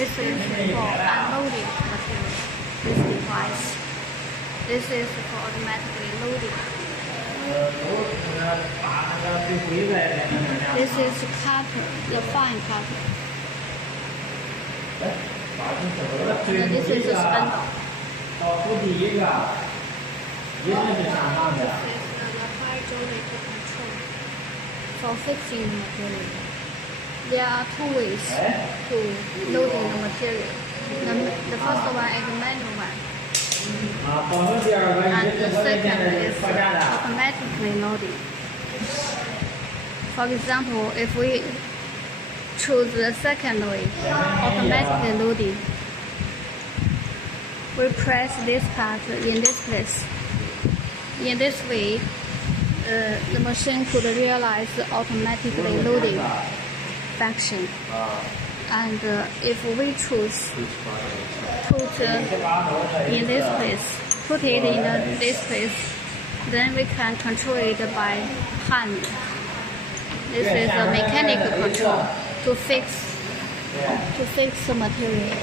This is for unloading material. This device. This is for automatically loading. This is cutter, the fine cutter. And this is a spindle. This is the hydraulic control for fixing the material. There are two ways to loading the material. The first one is the manual one. And the second is automatically loading. For example, if we choose the second way, automatically loading, we press this part in this place. In this way, the machine could realize the automatically loading function. And if we choose put in this place, put it in this place, then we can control it by hand. This is a mechanical control to fix the material.